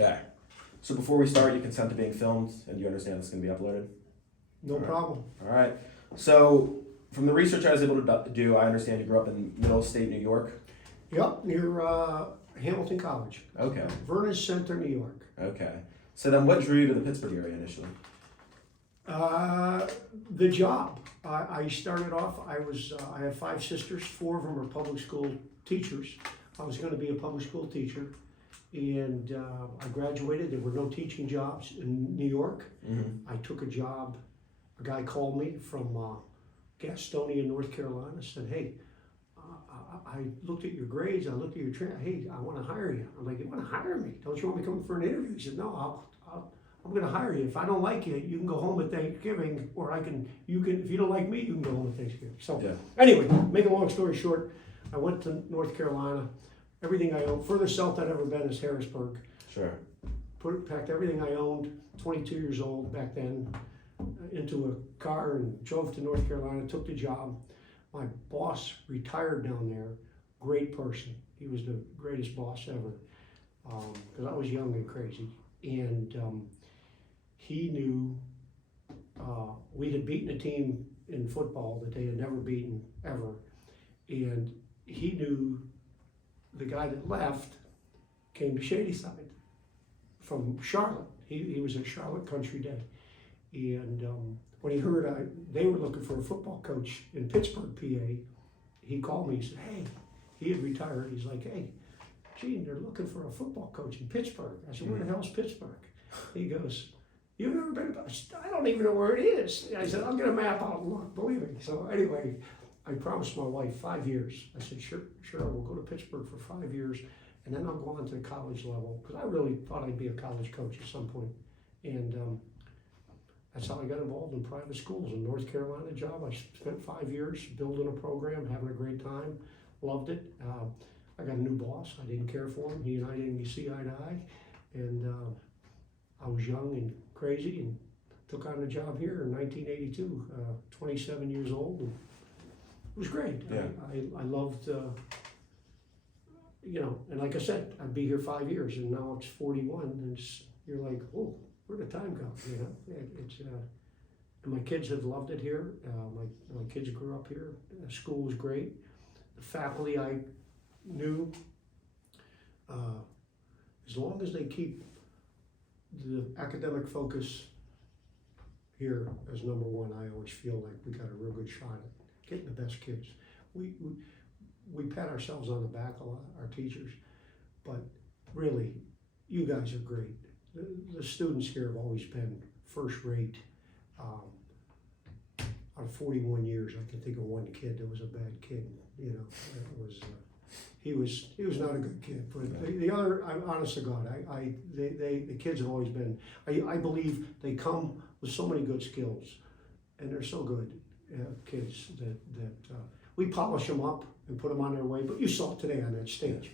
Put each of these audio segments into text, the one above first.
Okay. So before we start, you consent to being filmed, and you understand it's going to be uploaded? No problem. All right. So from the research I was able to do, I understand you grew up in Middle State, New York? Yep, near Hamilton College. Okay. Vernon Center, New York. Okay. So then what drew you to the Pittsburgh area initially? The job. I started off, I have 5 sisters, 4 of them are public school teachers. I was going to be a public school teacher, and I graduated. There were no teaching jobs in New York. Mm-hmm. I took a job. A guy called me from Gastonia, North Carolina, said, hey, I looked at your grades, I looked at your training, hey, I want to hire you. I'm like, you want to hire me? Don't you want me to come for an interview? He said, no, I'm going to hire you. If I don't like you, you can go home at Thanksgiving, or you can, if you don't like me, you can go home at Thanksgiving. So Anyway, make a long story short, I went to North Carolina. Everything I owned, furthest south I'd ever been is Harrisburg. Sure. Packed everything I owned, 22 years old back then, into a car and drove to North Carolina, took the job. My boss retired down there, great person. He was the greatest boss ever, because I was young and crazy. And he knew we had beaten a team in football that they had never beaten ever. And he knew the guy that left came to Shady Side from Charlotte. He was at Charlotte Country Day. And when he heard they were looking for a football coach in Pittsburgh, PA, he called me and said, hey, he had retired. He's like, hey, Gene, they're looking for a football coach in Pittsburgh. I said, where the hell's Pittsburgh? He goes, you've never been, I don't even know where it is. I said, I'll get a map out and look, believe me. So anyway, I promised my wife 5 years. I said, sure, we'll go to Pittsburgh for 5 years, and then I'll go on to the college level, because I really thought I'd be a college coach at some point. And that's how I got involved in private schools. In North Carolina job, I spent 5 years building a program, having a great time, loved it. I got a new boss. I didn't care for him. He and I didn't see eye to eye. And I was young and crazy and took on the job here in 1982, 27 years old. And it was great. Yeah. I loved, and like I said, I'd be here 5 years, and now it's 41, and you're like, oh, where'd the time go? And my kids have loved it here. My kids grew up here. The school was great. The faculty I knew, as long as they keep the academic focus here as number one, I always feel like we got a real good shot at getting the best kids. We pat ourselves on the back a lot, our teachers, but really, you guys are great. The students here have always been first rate. Out of 41 years, I can think of one kid that was a bad kid. He was not a good kid. But the other, honest to God, the kids have always been. I believe they come with so many good skills, and they're so good kids that we polish them up and put them on their way. But you saw it today on that stage.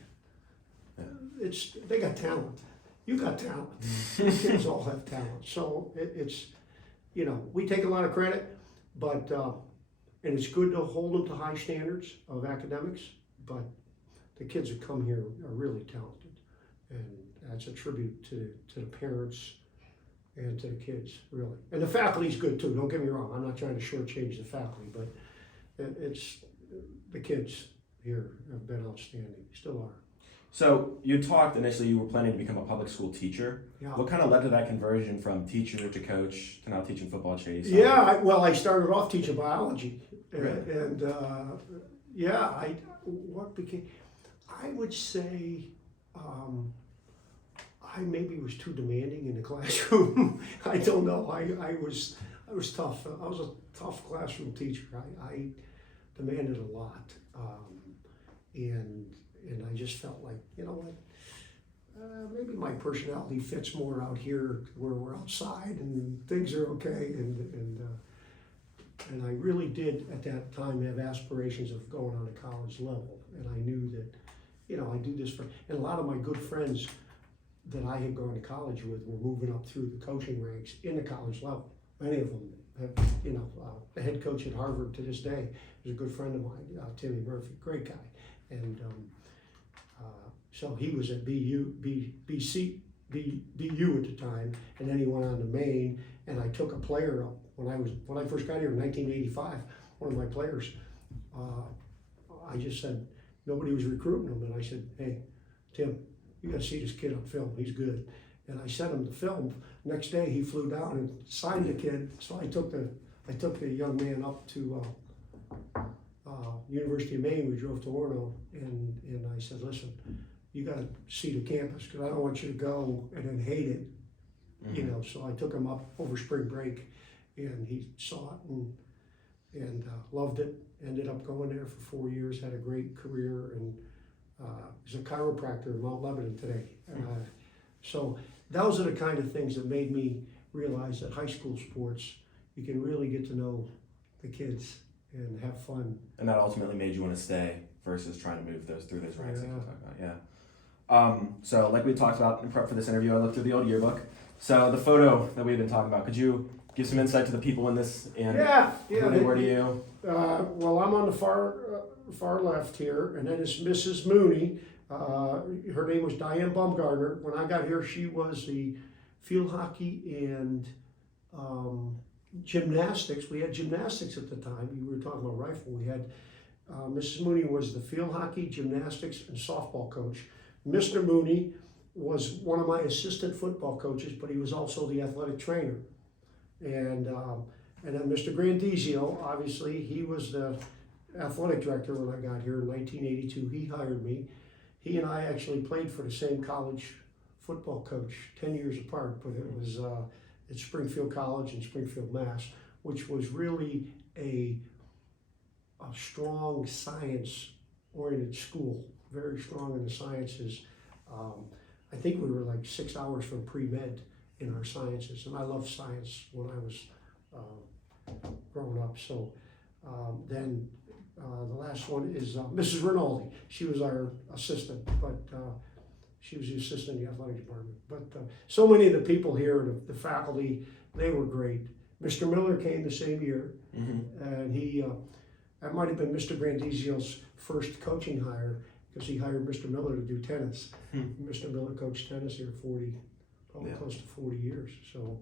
They got talent. You got talent. Kids all have talent. So it's we take a lot of credit, but and it's good to hold them to high standards of academics. But the kids that come here are really talented, and that's a tribute to the parents and to the kids, really. And the faculty's good too. Don't get me wrong. I'm not trying to shortchange the faculty, but it's the kids here have been outstanding. Still are. So you talked initially you were planning to become a public school teacher. Yeah. What kind of led to that conversion from teacher to coach to now teaching football at Shady Side? Yeah, I started off teaching biology, really? And I would say I maybe was too demanding in the classroom. I don't know. I was tough. I was a tough classroom teacher. I demanded a lot, and I just felt like, you know what, maybe my personality fits more out here where we're outside and things are okay. And I really did at that time have aspirations of going on a college level. And I knew that, I do this and a lot of my good friends that I had gone to college with were moving up through the coaching ranks in the college level. Many of them have, the head coach at Harvard to this day is a good friend of mine, Timmy Murphy, great guy. And so he was at BC DU at the time, and then he went on to Maine, and I took a player up when I first got here in 1985. One of my players, I just said nobody was recruiting him, and I said, hey, Tim, you got to see this kid on film. He's good. And I sent him the film. Next day he flew down and signed the kid. So I took the young man up to University of Maine. We drove to Orono, and I said, listen, you got to see the campus because I don't want you to go and then hate it, you know. So I took him up over spring break, and he saw it and loved it. Ended up going there for 4 years. Had a great career, and he's a chiropractor in Mount Lebanon today. So those are the kind of things that made me realize that high school sports, you can really get to know the kids and have fun. And that ultimately made you want to stay versus trying to move through those ranks that you talked about. Yeah. So like we talked about in prep for this interview, I looked through the old yearbook. So the photo that we've been talking about, could you give some insight to the people in this and who they were to you? Well, I'm on the far left here, and then it's Mrs. Mooney. Her name was Diane Baumgartner. When I got here, she was the field hockey and gymnastics. We had gymnastics at the time. You were talking about rifle. We had Mrs. Mooney was the field hockey, gymnastics, and softball coach. Mr. Mooney was one of my assistant football coaches, but he was also the athletic trainer. And then Mr. Grandizio, obviously, he was the athletic director when I got here in 1982. He hired me. He and I actually played for the same college football coach, 10 years apart, but it was at Springfield College in Springfield, Mass, which was really a strong science-oriented school, very strong in the sciences. I think we were like 6 hours from pre-med in our sciences, and I loved science when I was growing up. So then the last one is Mrs. Rinaldi. She was our assistant, but she was the assistant in the athletic department. But so many of the people here, the faculty, they were great. Mr. Miller came the same year, and he, that might have been Mr. Grandizio's first coaching hire, because he hired Mr. Miller to do tennis. Mr. Miller coached tennis here close to 40 years. So,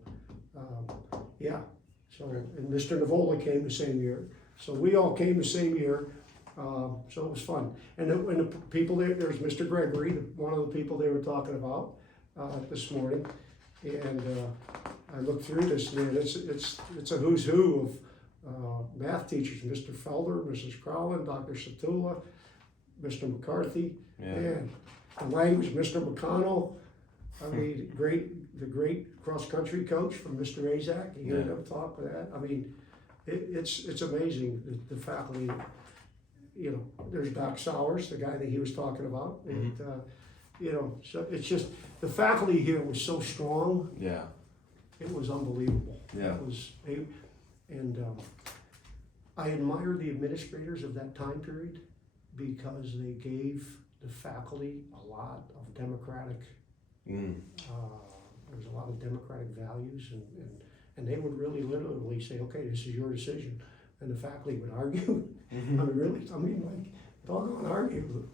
So, and Mr. Navola came the same year. So we all came the same year. So it was fun. And the people there's Mr. Gregory, one of the people they were talking about this morning. And I looked through this, and it's a who's who of math teachers: Mr. Felder, Mrs. Crowland, Dr. Satula, Mr. McCarthy, and the language, Mr. McConnell. I mean, the great cross-country coach from Mr. Azak. You hear them talk with that. I mean, it's amazing, the faculty. You know, there's Doc Sowers, the guy that he was talking about. And, you know, so it's just, the faculty here was so strong. Yeah. It was unbelievable. Yeah. It was, and I admire the administrators of that time period because they gave the faculty a lot of democratic, there was a lot of democratic values, and they would really literally say, okay, this is your decision. And the faculty would argue. I mean, like, doggone argue,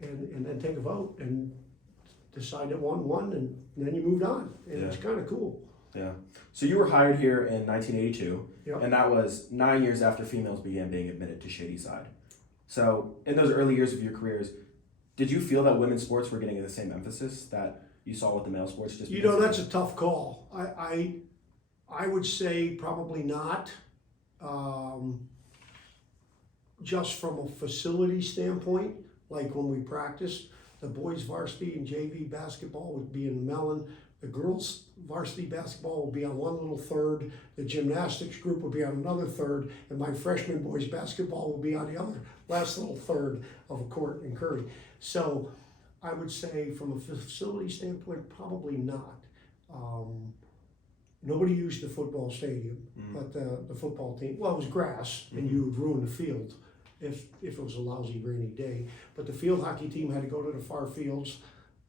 and then take a vote and decide that one won, and then you moved on. And it's kind of cool. Yeah. So you were hired here in 1982, and that was 9 years after females began being admitted to Shady Side. So in those early years of your careers, did you feel that women's sports were getting the same emphasis that you saw with the male sports? Just you know, that's a tough call. I would say probably not. Just from a facility standpoint, like when we practiced, the boys varsity and JV basketball would be in the Mellon, the girls varsity basketball would be on one little third, the gymnastics group would be on another third, and my freshman boys basketball would be on the other last little third of a court in Curry. So I would say from a facility standpoint, probably not. Nobody used the football stadium, but the football team, well, it was grass, and you would ruin the field if it was a lousy rainy day. But the field hockey team had to go to the far fields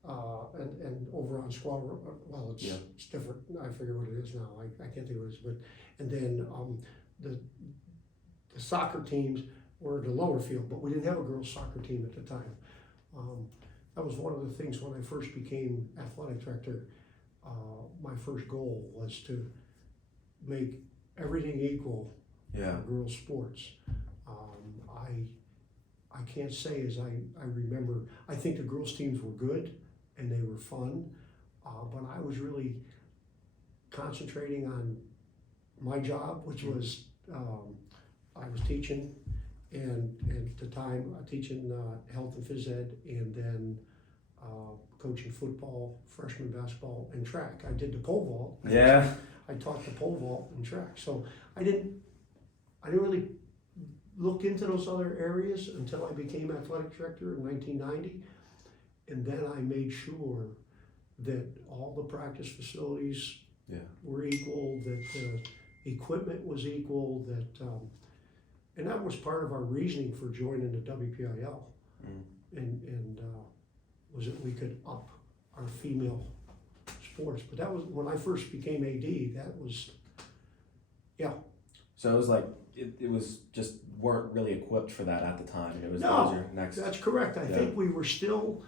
and over on Squaw, well, it's different. I forget what it is now. I can't think of what it is. But, and then the soccer teams were the lower field, but we didn't have a girls' soccer team at the time. that was one of the things when I first became athletic director. My first goal was to make everything equal Yeah. for girls' sports. I can't say as I remember, I think the girls' teams were good and they were fun, but I was really concentrating on my job, which was I was teaching, and at the time teaching health and phys ed, and then coaching football, freshman basketball, and track. I did the pole vault. Yeah. I taught the pole vault and track. So I didn't really look into those other areas until I became athletic director in 1990, and then I made sure that all the practice facilities were equal, that the equipment was equal, that and that was part of our reasoning for joining the WPIL, and was that we could up our female sports. But that was when I first became AD. That was, So it was like it was just weren't really equipped for that at the time. It was, No, that was your next. that's correct. I think we were still,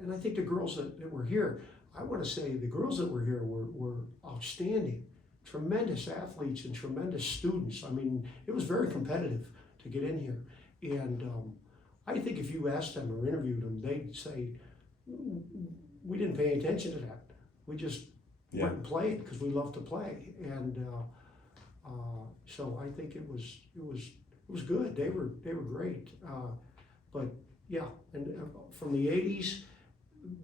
and I think the girls that were here, I want to say the girls that were here were outstanding, tremendous athletes and tremendous students. I mean, it was very competitive to get in here. And I think if you asked them or interviewed them, they'd say, we didn't pay attention to that. We just went and played because we love to play. And so I think it was good. They were great. But yeah, and from the 80s,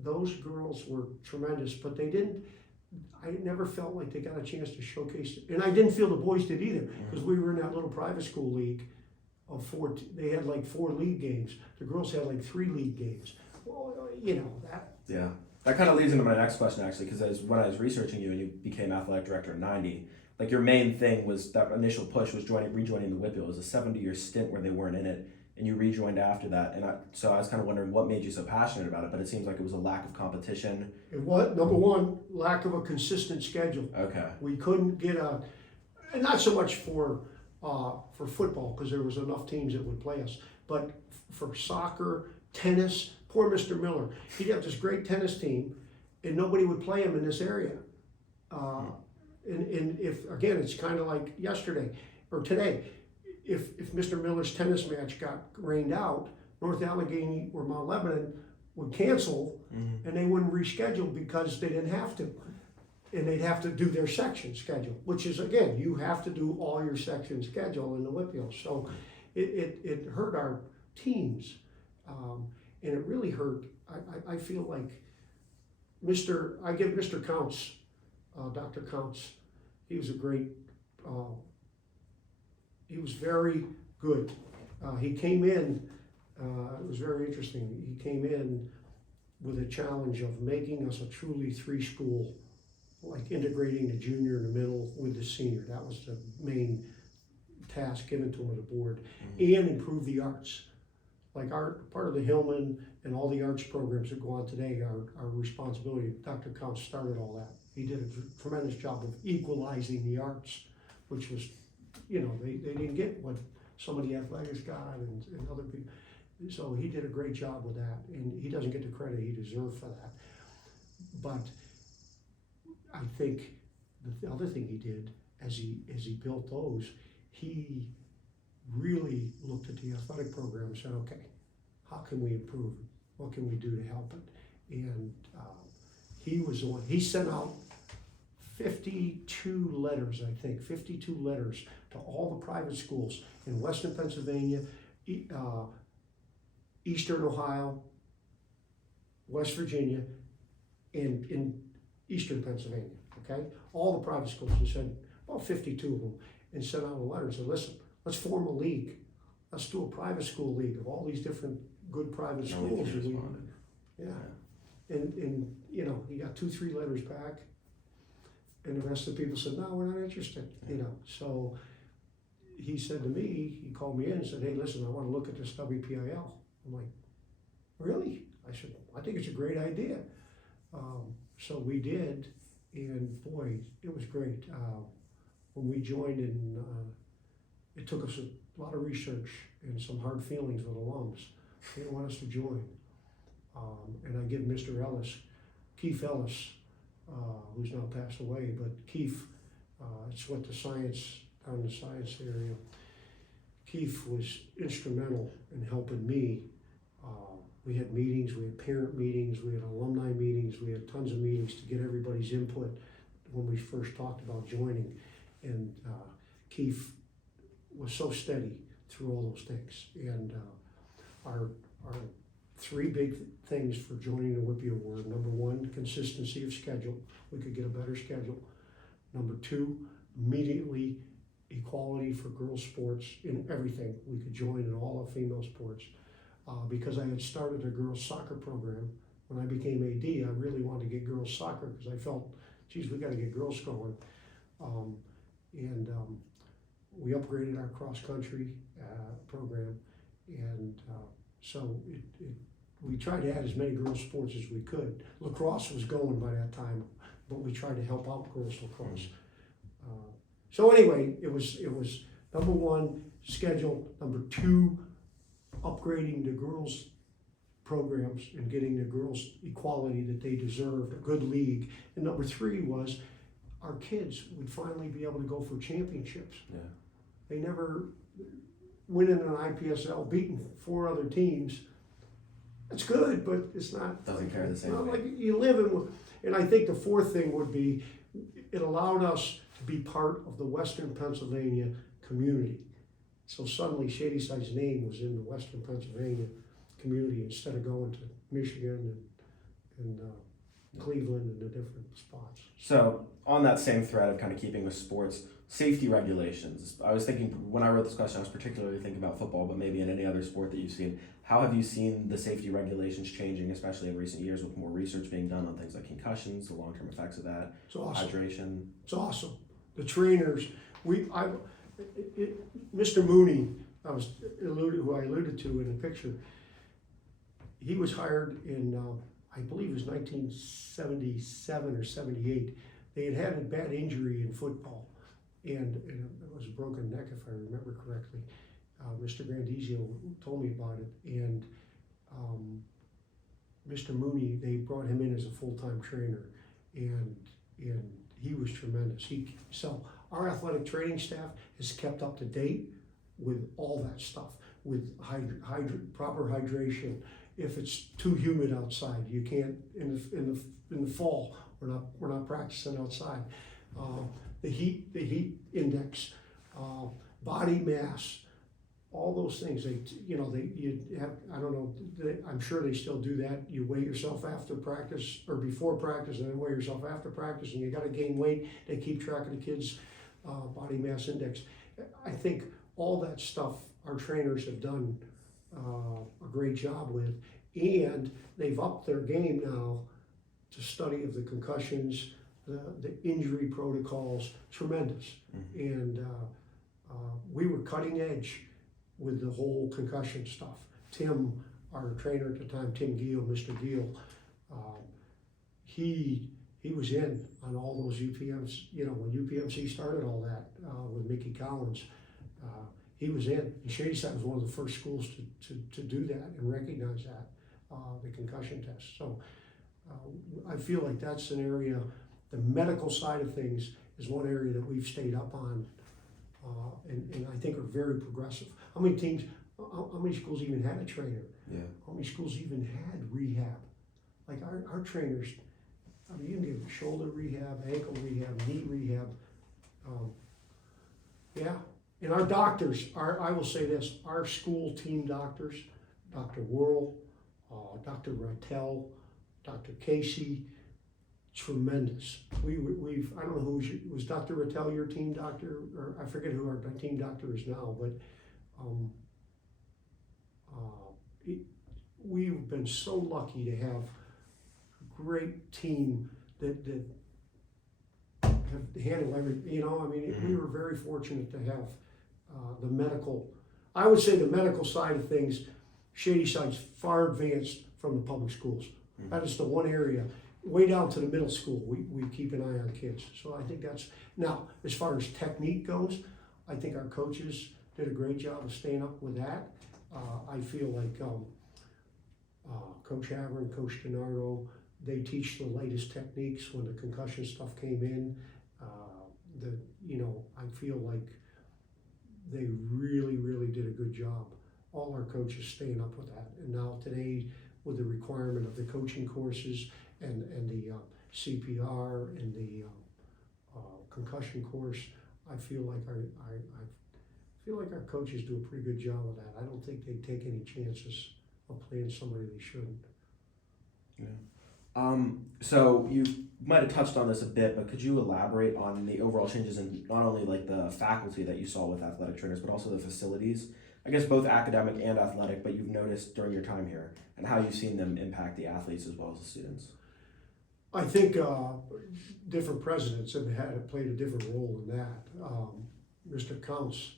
those girls were tremendous, but I never felt like they got a chance to showcase it. And I didn't feel the boys did either, because we were in that little private school league of four. They had like 4 league games. The girls had like 3 league games. Well, that. Yeah. That kind of leads into my next question, actually, because when I was researching you and you became athletic director in 90, like your main thing was that initial push was rejoining the Whitfield. It was a 70-year stint where they weren't in it, and you rejoined after that. And so I was kind of wondering what made you so passionate about it, but it seems like it was a lack of competition. It was, number one, lack of a consistent schedule. Okay. We couldn't get and not so much for football, because there was enough teams that would play us, but for soccer, tennis. Poor Mr. Miller. He'd have this great tennis team, and nobody would play him in this area. And if, again, it's kind of like yesterday or today, if Mr. Miller's tennis match got rained out, North Allegheny or Mount Lebanon would cancel, and they wouldn't reschedule because they didn't have to. And they'd have to do their section schedule, which is, again, you have to do all your section schedule in the Whitfield. So it hurt our teams. And it really hurt. I feel like I give Mr. Counts, Dr. Counts, he was a great, he was very good. He came in, it was very interesting. He came in with a challenge of making us a truly 3-school, like integrating the junior and the middle with the senior. That was the main task given to him at the board, and improve the arts. Like part of the Hillman and all the arts programs that go on today are responsibility. Dr. Counts started all that. He did a tremendous job of equalizing the arts, which was, they didn't get what some of the athletics got and other people. So he did a great job with that, and he doesn't get the credit he deserved for that. But I think the other thing he did as he built those, he really looked at the athletic program and said, okay, how can we improve it? What can we do to help it? And he was the one, he sent out 52 letters, I think, 52 letters to all the private schools in Western Pennsylvania, Eastern Ohio, West Virginia, and in Eastern Pennsylvania, okay? All the private schools, and said, about 52 of them, and sent out a letter and said, listen, let's form a league. Let's do a private school league of all these different good private schools. And he got 2-3 letters back, and the rest of the people said, no, we're not interested, So he said to me, he called me in and said, hey, listen, I want to look at this WPIL. I'm like, really? I said, I think it's a great idea. So we did, and boy, it was great. When we joined in, it took us a lot of research and some hard feelings with alums. They didn't want us to join. And I give Mr. Ellis, Keith Ellis, who's now passed away, but Keith, it's what the science, down in the science area, Keith was instrumental in helping me. We had meetings, we had parent meetings, we had alumni meetings, we had tons of meetings to get everybody's input when we first talked about joining. And Keith was so steady through all those things. And our three big things for joining the Whippy Award: number one, consistency of schedule. We could get a better schedule. Number two, immediately equality for girls' sports in everything. We could join in all of female sports. Because I had started a girls' soccer program, when I became AD, I really wanted to get girls' soccer because I felt, geez, we got to get girls going. We upgraded our cross-country program, and so we tried to add as many girls' sports as we could. Lacrosse was going by that time, but we tried to help out girls' lacrosse. So anyway, it was number one, schedule. Number two, upgrading the girls' programs and getting the girls equality that they deserved, a good league. And number three was our kids would finally be able to go for championships. Yeah. They never winning an IPSL, beating 4 other teams. That's good, but it's not. Doesn't carry the same not weight. like you live in. And I think the fourth thing would be, it allowed us to be part of the Western Pennsylvania community. So suddenly Shady Side's name was in the Western Pennsylvania community instead of going to Michigan and Cleveland and the different spots. So on that same thread of kind of keeping with sports, safety regulations. I was thinking, when I wrote this question, I was particularly thinking about football, but maybe in any other sport that you've seen. How have you seen the safety regulations changing, especially in recent years with more research being done on things like concussions, the long-term effects of that, It's awesome. hydration? It's awesome. The trainers, Mr. Mooney, who I alluded to in the picture, he was hired in, I believe it was 1977 or 78. They had had a bad injury in football, and it was a broken neck, if I remember correctly. Mr. Grandizio told me about it, and Mr. Mooney, they brought him in as a full-time trainer, and he was tremendous. So our athletic training staff is kept up to date with all that stuff, with proper hydration. If it's too humid outside, you can't, in the fall, we're not practicing outside. The heat index, body mass, all those things. You have, I don't know, I'm sure they still do that. You weigh yourself after practice or before practice, and then weigh yourself after practice, and you got to gain weight. They keep track of the kids' body mass index. I think all that stuff our trainers have done a great job with, and they've upped their game now to study of the concussions, the injury protocols, tremendous. Mm-hmm. And we were cutting edge with the whole concussion stuff. Tim, our trainer at the time, Tim Giel, Mr. Giel, he was in on all those UPMs, when UPMC started all that with Mickey Collins. He was in. And Shady Side was one of the first schools to do that and recognize that, the concussion test. So I feel like that's an area, the medical side of things is one area that we've stayed up on, and I think are very progressive. How many schools even had a trainer? Yeah. How many schools even had rehab? Like our trainers, you can give shoulder rehab, ankle rehab, knee rehab. Yeah. And our doctors, I will say this, our school team doctors, Dr. Worrell, Dr. Rattel, Dr. Casey, tremendous. We've I don't know who was Dr. Rattel your team doctor, or I forget who our team doctor is now, but we've been so lucky to have a great team that have handled everything. We were very fortunate to have the medical. I would say the medical side of things, Shady Side's far advanced from the public schools. Mm-hmm. That is the one area. Way down to the middle school, we keep an eye on kids. So I think that's, now, as far as technique goes, I think our coaches, did a great job of staying up with that. I feel like Coach Haver and Coach DiNardo, they teach the latest techniques when the concussion stuff came in. I feel like they really, really did a good job. All our coaches staying up with that. And now today, with the requirement of the coaching courses and the CPR and the concussion course, I feel like our coaches do a pretty good job of that. I don't think they take any chances of playing somebody they shouldn't. Yeah. So you might have touched on this a bit, but could you elaborate on the overall changes in not only like the faculty that you saw with athletic trainers, but also the facilities? I guess both academic and athletic, but you've noticed during your time here, and how you've seen them impact the athletes as well as the students. I think different presidents have played a different role in that. Mr. Counts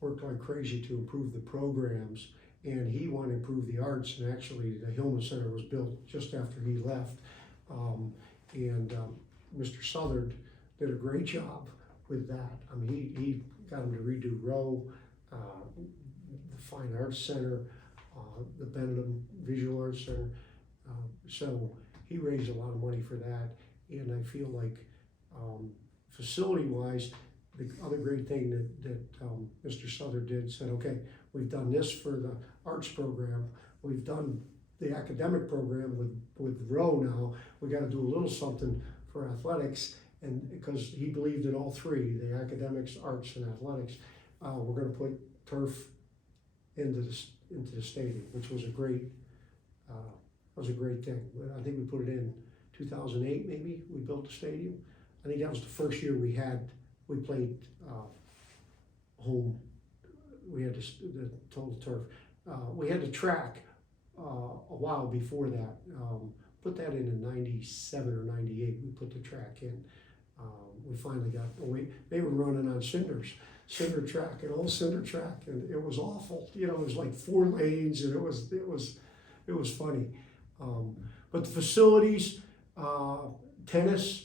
worked like crazy to improve the programs, and he wanted to improve the arts, and actually the Hillman Center was built just after he left. Mr. Southard did a great job with that. I mean, he got him to redo Rowe, the Fine Arts Center, the Benham Visual Arts Center. So he raised a lot of money for that, and I feel like facility-wise, the other great thing that Mr. Southard did, said, okay, we've done this for the arts program, we've done the academic program with Rowe now, we got to do a little something for athletics, and because he believed in all three, the academics, arts, and athletics, we're going to put turf into the stadium, which was a great thing. I think we put it in 2008, maybe, we built the stadium. I think that was the first year we played home. We had the total turf. We had the track a while before that. Put that in 97 or 98, we put the track in. We finally got away. They were running on cinder track, an old cinder track, and it was awful. It was like 4 lanes, and it was funny. But the facilities, tennis,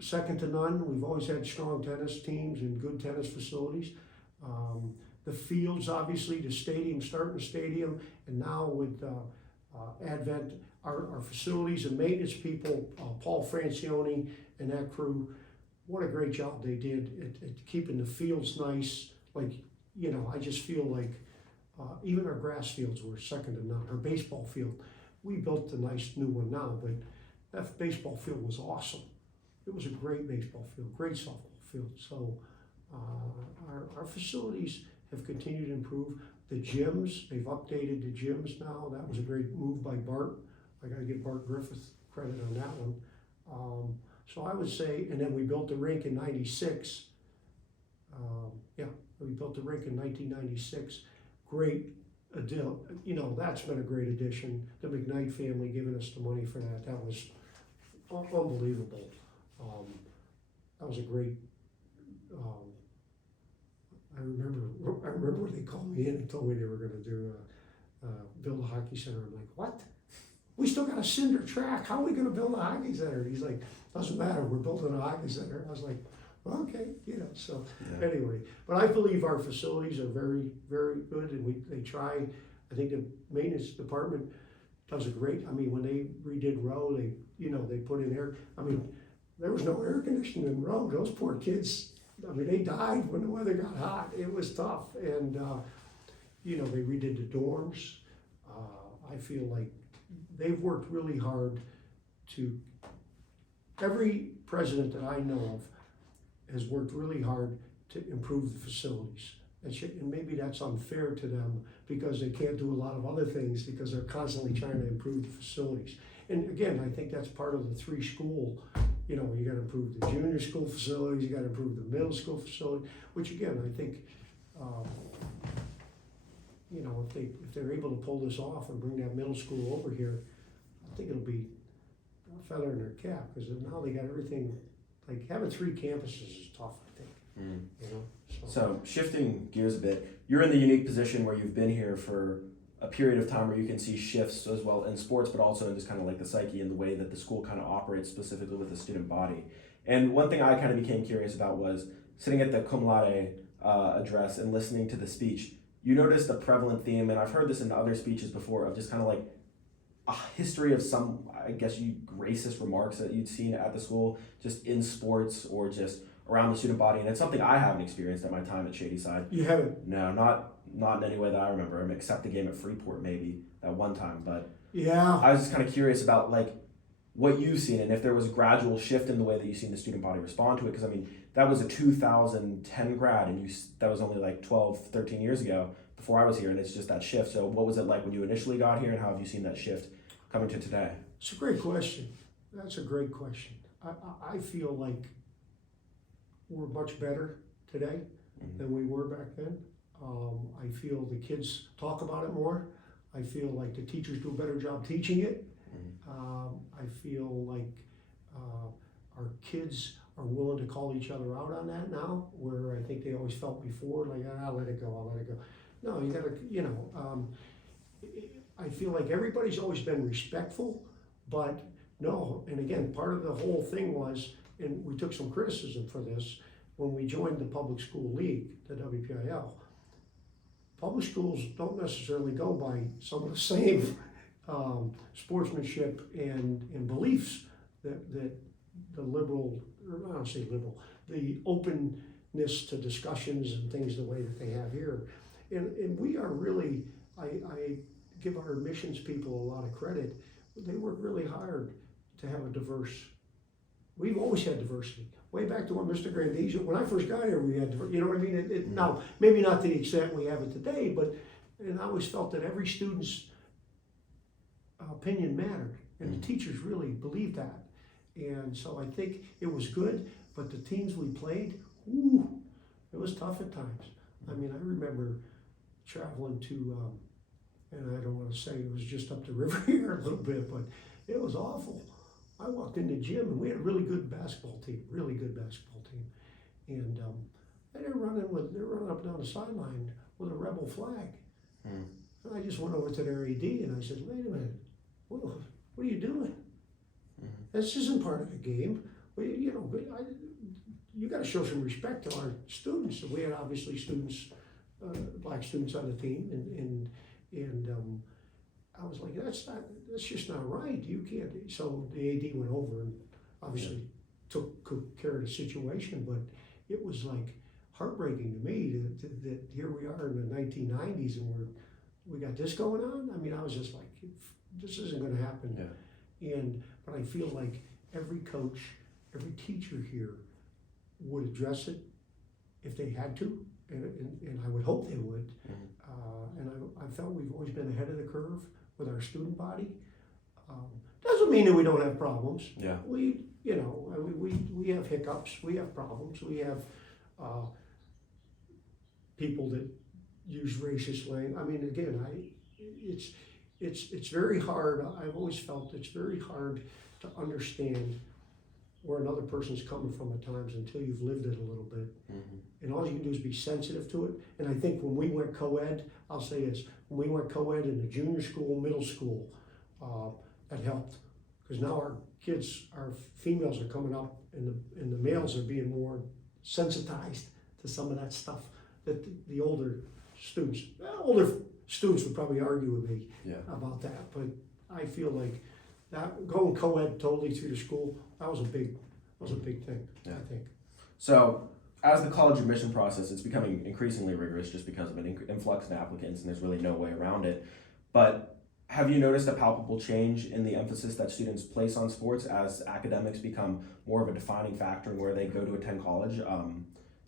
second to none. We've always had strong tennis teams and good tennis facilities. The fields, obviously, the stadium, starting the stadium, and now with Advent, our facilities and maintenance people, Paul Francione and that crew, what a great job they did at keeping the fields nice. Like, I just feel like even our grass fields were second to none. Our baseball field, we built a nice new one now, but that baseball field was awesome. It was a great baseball field, great softball field. So our facilities have continued to improve. The gyms, they've updated the gyms now. That was a great move by Bart. I gotta give Bart Griffith credit on that one. So I would say, and then we built the rink in 96. We built the rink in 1996. Great addition, that's been a great addition. The McKnight family giving us the money for that, that was unbelievable. That was a great, I remember they called me in and told me they were gonna build a hockey center. I'm like, what? We still got a cinder track, how are we gonna build a hockey center? He's like, doesn't matter, we're building a hockey center. I was like, okay, so anyway. But I believe our facilities are very, very good, and they try. I think the maintenance department does a great, when they redid Rowe, they put in air, there was no air conditioning in Rowe. Those poor kids, they died when the weather got hot. It was tough, and they redid the dorms. I feel like they've worked really hard to, every president that I know of has worked really hard to improve the facilities. And maybe that's unfair to them because they can't do a lot of other things because they're constantly trying to improve the facilities. And again, I think that's part of the 3-school, you gotta improve the junior school facilities, you gotta improve the middle school facility, which again, I think, if they're able to pull this off and bring that middle school over here, I think it'll be a feather in their cap, because now they got everything. Like, having 3 campuses is tough, I think. So shifting gears a bit, you're in the unique position where you've been here for a period of time where you can see shifts as well in sports, but also in just kind of like the psyche and the way that the school kind of operates specifically with the student body. And one thing I kind of became curious about was sitting at the cum laude address and listening to the speech, you noticed a prevalent theme, and I've heard this in other speeches before, of just kind of like a history of some, I guess, racist remarks that you'd seen at the school, just in sports or just around the student body. And it's something I haven't experienced at my time at Shady Side. You haven't? No, not in any way that I remember. I mean, except the game at Freeport maybe at one time. But yeah, I was just kind of curious about like what you've seen and if there was a gradual shift in the way that you've seen the student body respond to it. Because I mean, that was a 2010 grad, and that was only like 12, 13 years ago before I was here, and it's just that shift. So what was it like when you initially got here, and how have you seen that shift coming to today? It's a great question. That's a great question. I feel like we're much better today than we were back then. I feel the kids talk about it more. I feel like the teachers do a better job teaching it. I feel like our kids are willing to call each other out on that now, where I think they always felt before, like, I'll let it go. No, you gotta, I feel like everybody's always been respectful, but no, and again, part of the whole thing was, and we took some criticism for this, when we joined the Public School League, the WPIL, public schools don't necessarily go by some of the same sportsmanship and beliefs that the liberal, or I don't say liberal, the openness to discussions and things the way that they have here. And we are really, I give our admissions people a lot of credit. They work really hard to have a diverse, we've always had diversity. Way back to when Mr. Grandizio, when I first got here, we had, you know what I mean? Now, maybe not to the extent we have it today, and I always felt that every student's opinion mattered, and the teachers really believed that. And so I think it was good, but the teams we played, it was tough at times. I mean, I remember traveling to, and I don't want to say it was just up the river here a little bit, but it was awful. I walked in the gym and we had a really good basketball team, and they're running up and down the sideline with a rebel flag. And I just went over to their AD and I said, "Wait a minute, what are you doing? This isn't part of the game. You got to show some respect to our students." And we had obviously students, black students on the team, and I was like, that's just not right. You can't. So the AD went over and obviously took care of the situation, but it was like heartbreaking to me that here we are in the 1990s and we got this going on. I mean, I was just like, this isn't going to happen. But I feel like every coach, every teacher here would address it if they had to, and I would hope they would. And I felt we've always been ahead of the curve with our student body. Doesn't mean that we don't have problems. We have hiccups, we have problems, we have people that use racist language. I mean, again, it's very hard. I've always felt it's very hard to understand where another person's coming from at times until you've lived it a little bit. And all you can do is be sensitive to it. And I think when we went co-ed, I'll say this, when we went co-ed in the junior school, middle school, that helped. Because now our kids, our females are coming up and the males are being more sensitized to some of that stuff that the older students would probably argue with me about that. But I feel like that going co-ed totally through the school, that was a big thing, I think. So as the college admission process, it's becoming increasingly rigorous just because of an influx in applicants, and there's really no way around it. But have you noticed a palpable change in the emphasis that students place on sports as academics become more of a defining factor in where they go to attend college?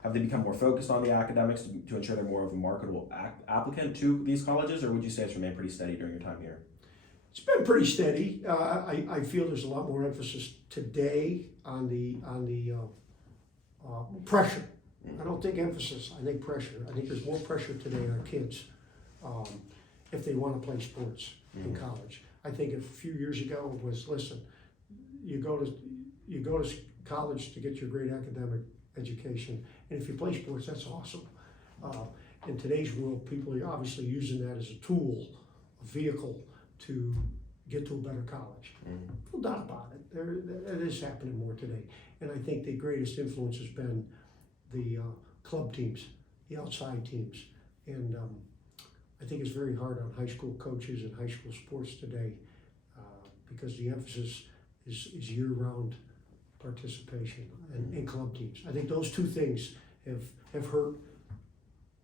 Have they become more focused on the academics to ensure they're more of a marketable applicant to these colleges, or would you say it's remained pretty steady during your time here? It's been pretty steady. I feel there's a lot more emphasis today on the pressure. I don't think emphasis, I think pressure. I think there's more pressure today on our kids if they want to play sports in college. I think a few years ago it was, listen, you go to college to get your great academic education, and if you play sports, that's awesome. In today's world, people are obviously using that as a tool, a vehicle to get to a better college. No doubt about it. That is happening more today. And I think the greatest influence has been the club teams. the outside teams. And I think it's very hard on high school coaches and high school sports today because the emphasis is year-round participation and club teams. I think those two things have hurt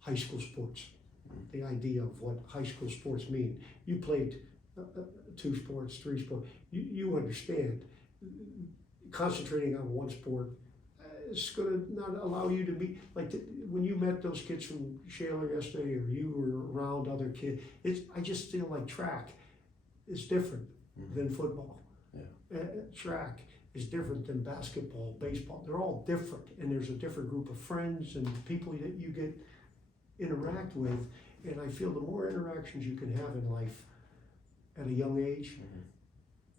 high school sports. The idea of what high school sports mean. You played 2 sports, 3 sports. You understand. Concentrating on one sport is going to not allow you to be like when you met those kids from Shaler yesterday, or you were around other kids. I just feel like track is different than football. Yeah. Track is different than basketball, baseball. They're all different, and there's a different group of friends and people that you get interact with. And I feel the more interactions you can have in life at a young age,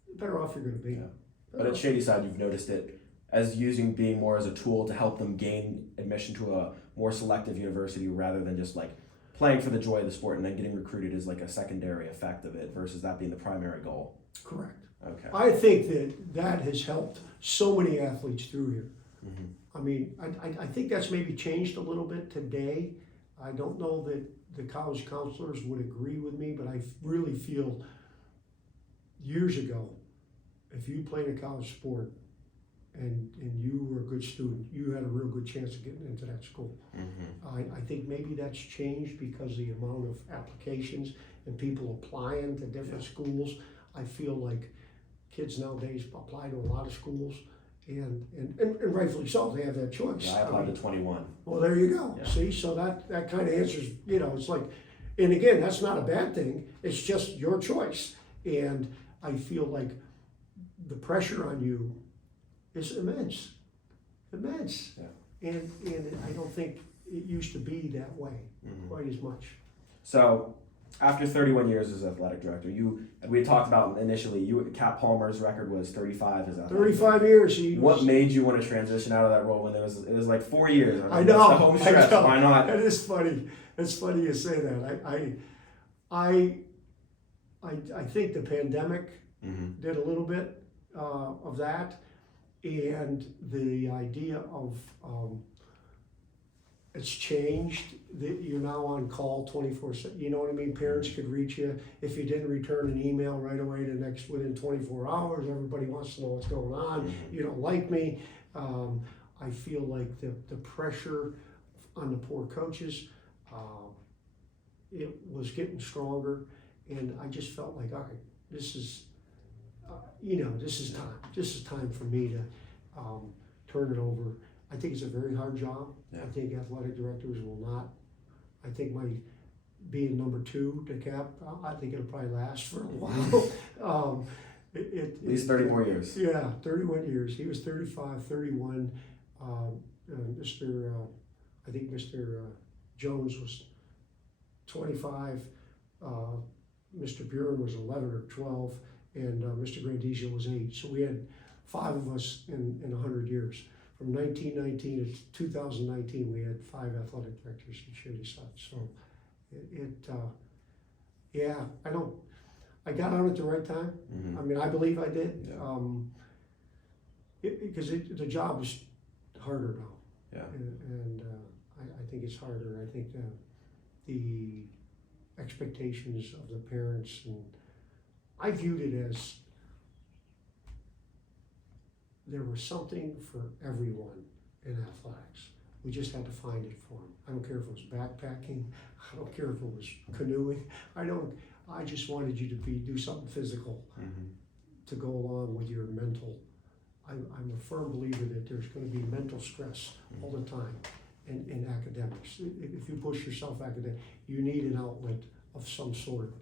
the better off you're going to be. Yeah. But at Shady Side, you've noticed it as being more as a tool to help them gain admission to a more selective university rather than just like playing for the joy of the sport and then getting recruited as like a secondary effect of it versus that being the primary goal. Correct. Okay. I think that has helped so many athletes through here. I mean, I think that's maybe changed a little bit today. I don't know that the college counselors would agree with me, but I really feel years ago, if you played a college sport and you were a good student, you had a real good chance of getting into that school. I think maybe that's changed because the amount of applications and people applying to different schools. I feel like kids nowadays apply to a lot of schools, and rightfully so, they have that choice. Yeah, I applied to 21. Well, there you go. Yeah. See, so that kind of answers, it's like, and again, that's not a bad thing. It's just your choice. And I feel like the pressure on you is immense. Yeah. And I don't think it used to be that way quite as much. So, after 31 years as athletic director, we talked about initially, Cap Palmer's record was 35 as athletic 35 years. What made you want to transition out of that role when it was like 4 years? I know. The home stretch. Why not? That is funny. It's funny you say that. I think the pandemic did a little bit of that, and the idea of it's changed. That you're now on call 24/7. You know what I mean? Parents could reach you if you didn't return an email right away. Within 24 hours, everybody wants to know what's going on. You don't like me. I feel like the pressure on the poor coaches, it was getting stronger, and I just felt like, all right, this is time. This is time for me to turn it over. I think it's a very hard job. Yeah. I think athletic directors will not. I think my being number 2 to Cap, I think it'll probably last for a while. At least 30 more years. Yeah, 31 years. He was 35, 31. I think Mr. Jones was 25. Mr. Buren was 11 or 12, and Mr. Grandizio was 8. So we had 5 of us in 100 years. From 1919 to 2019, we had 5 athletic directors at Shady Side. So I got out at the right time. I mean, I believe I did. Yeah. Because the job is harder now. Yeah. And I think it's harder. I think the expectations of the parents, and I viewed it as there was something for everyone in athletics. We just had to find it for them. I don't care if it was backpacking. I don't care if it was canoeing. I just wanted you to do something physical to go along with your mental. I'm a firm believer that there's going to be mental stress all the time in academics. If you push yourself academic, you need an outlet of some sort.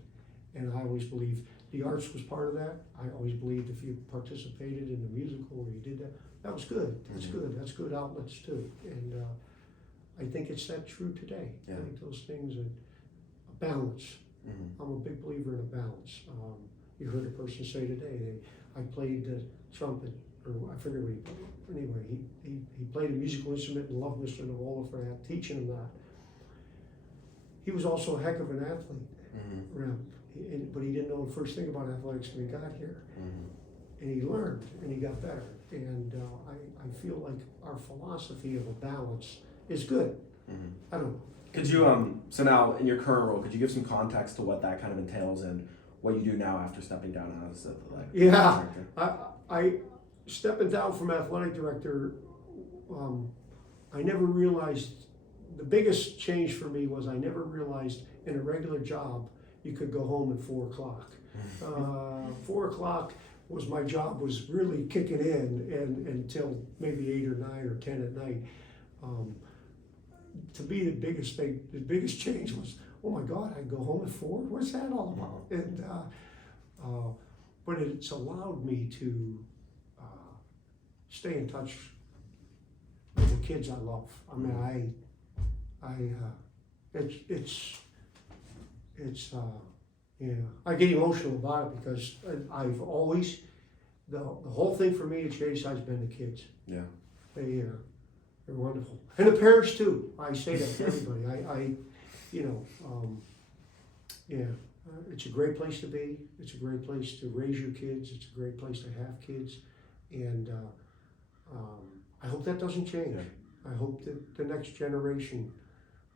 And I always believe the arts was part of that. I always believed if you participated in the musical or you did that was good. That's good. That's good outlets too. And I think it's that true today. Yeah. I think those things are a balance. I'm a big believer in a balance. You heard a person say today, I played the trumpet, or I forget what he played. Anyway, he played a musical instrument and loved Mr. Navola for that, teaching him that. He was also a heck of an athlete, but he didn't know the first thing about athletics when he got here. And he learned, and he got better. And I feel like our philosophy of a balance is good. I don't know. Could you, so now in your current role, could you give some context to what that kind of entails and what you do now after stepping down as athletic director? I stepping down from athletic director, I never realized, the biggest change for me was I never realized in a regular job, you could go home at 4 o'clock. 4 o'clock was my job was really kicking in and until maybe 8 or 9 or 10 at night. To me, the biggest thing, the biggest change was, oh my God, I go home at 4? What's that all about? And but it's allowed me to stay in touch with the kids I love. I mean, yeah, I get emotional about it because I've always, the whole thing for me at Shady Side's been the kids. Yeah. They're wonderful. And the parents too. I say that to everybody. It's a great place to be. It's a great place to raise your kids. It's a great place to have kids. And I hope that doesn't change. Yeah. I hope that the next generation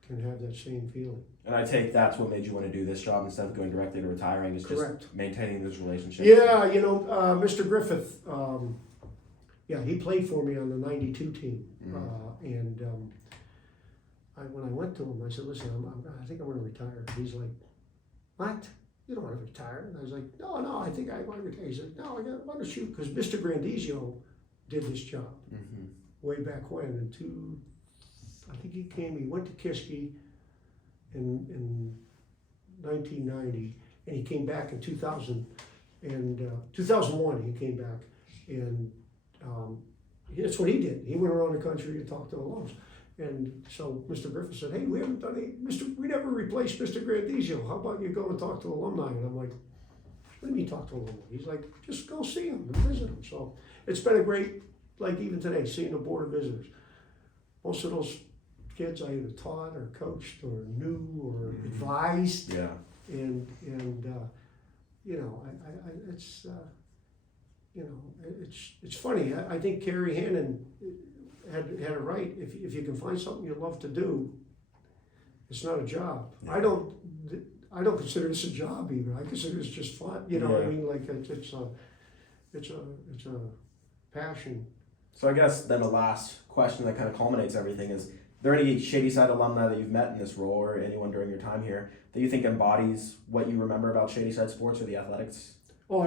can have that same feeling. And I take that's what made you want to do this job instead of going directly to retiring, is correct. Just maintaining those relationships. Yeah, Mr. Griffith, he played for me on the 92 team. When I went to him, I said, listen, I think I'm going to retire. He's like, what? You don't want to retire? And I was like, no, I think I want to retire. He said, no, I want to shoot, because Mr. Grandizio did this job way back when. I think he went to Kiski in 1990, and he came back in 2000, and 2001 he came back, and that's what he did. He went around the country and talked to alums. And so Mr. Griffith said, hey, we haven't done we never replaced Mr. Grandizio. How about you go and talk to alumni? And I'm like, what do you mean talk to alumni? He's like, just go see them and visit them. So it's been a great, like even today, seeing the board of visitors. Most of those kids I either taught or coached or knew or advised. Yeah. And it's funny. I think Carrie Hannon had it right. If you can find something you love to do, it's not a job. Yeah. I don't consider this a job either. I consider this just fun. You know what I mean? Like it's a passion. So I guess then the last question that kind of culminates everything is: there any Shady Side alumni that you've met in this role, or anyone during your time here, that you think embodies what you remember about Shady Side sports or the athletics? Oh,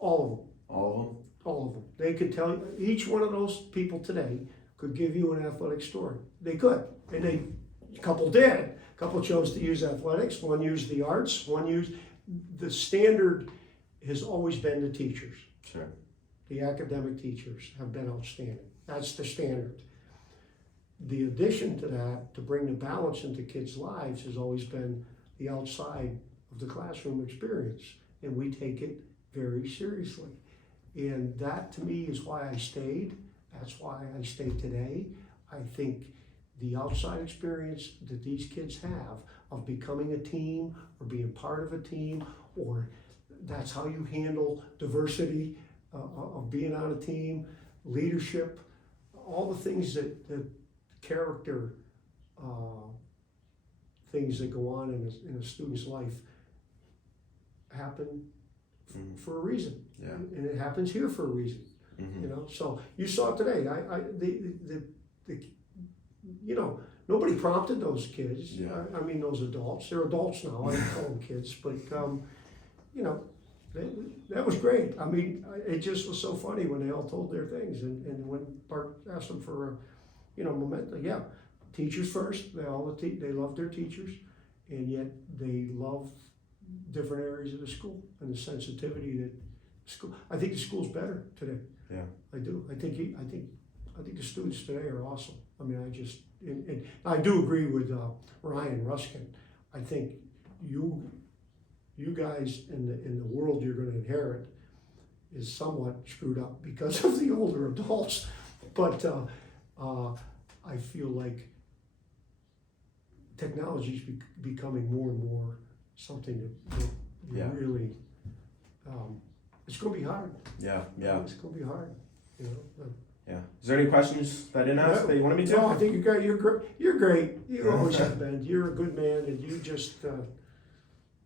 all of them. All of them? All of them. They could tell you, each one of those people today could give you an athletic story. They could. And a couple did. A couple chose to use athletics, one used the arts, one used, the standard has always been the teachers. Sure. The academic teachers have been outstanding. That's the standard. The addition to that, to bring the balance into kids' lives, has always been the outside of the classroom experience. And we take it very seriously. And that to me is why I stayed. That's why I stay today. I think the outside experience that these kids have of becoming a team or being part of a team, or that's how you handle diversity of being on a team, leadership, all the things that character things that go on in a student's life happen for a reason. Yeah. And it happens here for a reason. So you saw it today. Nobody prompted those kids. Yeah. I mean, those adults. They're adults now. I don't call them kids, but that was great. I mean, it just was so funny when they all told their things, and when Bart asked them for memento. Yeah, teachers first. They love their teachers, and yet they love different areas of the school and the sensitivity that school. I think the school's better today. Yeah, I do. I think the students today are awesome. I mean, and I do agree with Ryan Ruskin. I think you guys in the world you're going to inherit is somewhat screwed up because of the older adults, but I feel like technology is becoming more and more something that really, it's going to be hard. Yeah. It's going to be hard, Yeah. Is there any questions that I didn't ask that you wanted me to? No, I think you're great. You're great. You always have been. You're a good man, and you just.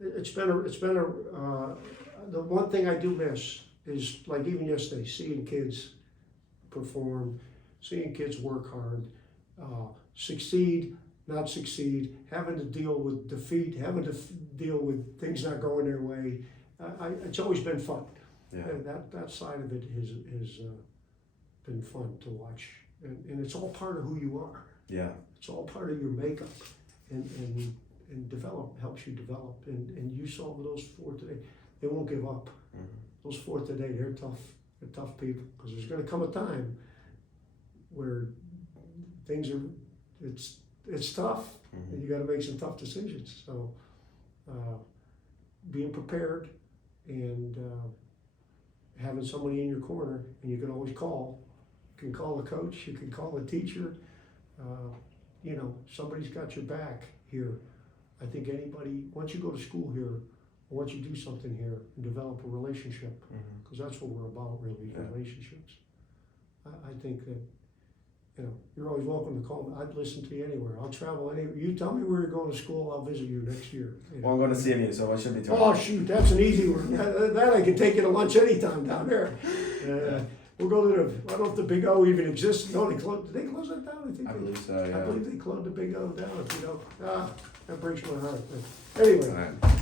It's been the one thing I do miss is, like, even yesterday, seeing kids perform, seeing kids work hard, succeed, not succeed, having to deal with defeat, having to deal with things not going their way. It's always been fun. Yeah. And that side of it has been fun to watch, and it's all part of who you are. Yeah. It's all part of your makeup, and helps you develop. And you saw those four today. They won't give up. Mm-hmm. Those four today, they're tough. They're tough people, because there's going to come a time where things are. It's tough, Mm-hmm. and you got to make some tough decisions. So, being prepared and having somebody in your corner, and you can always call. You can call the coach. You can call the teacher. Somebody's got your back here. I think anybody, once you go to school here, or once you do something here and develop a relationship, because that's what we're about, really, relationships. I think that, you're always welcome to call me. I'd listen to you anywhere. I'll travel anywhere. You tell me where you're going to school, I'll visit you next year. Well, I'm going to CMU, so I should be too. Oh, shoot, that's an easy one. That I can take you to lunch anytime down there. We'll go to I don't know if the Big O even exists. No, did they close that down? I believe so, yeah. I believe they closed the Big O down, that breaks my heart. But anyway. All right.